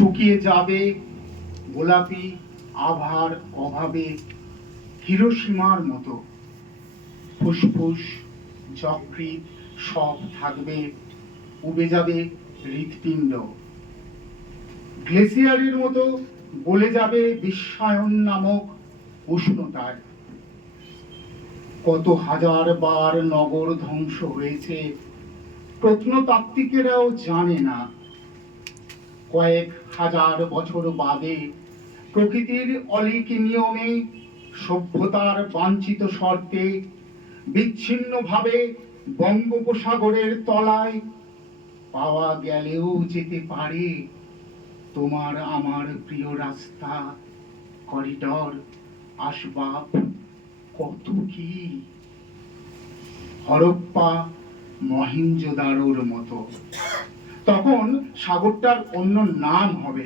শুকিয়ে যাবে। গোলাপি আভার অভাবে হিরোসীমার মতো। ফুসফুস যকৃৎ সব থাকবে, উবে যাবে হৃৎপিণ্ড। গ্লেসিয়ারের মতো গলে যাবে বিশ্বায়ন নামক উষ্ণতায়। কত হাজার বার নগর ধ্বংস হয়েছে, প্রত্নতাত্ত্বিকেরাও জানে না। কয়েক হাজার বছর বাদে প্রকৃতির অলিক নিয়মে সভ্যতার বাঞ্ছিত শর্তে বিচ্ছিন্নভাবে বঙ্গোপসাগরের তলায় পাওয়া গেলেও যেতে পারে তোমার আমার প্রিয় রাস্তা, করিডর, আসবাব কত কি? হরপ্পা মহেঞ্জোদারোর মতো। তখন সাগরটার অন্য নাম হবে।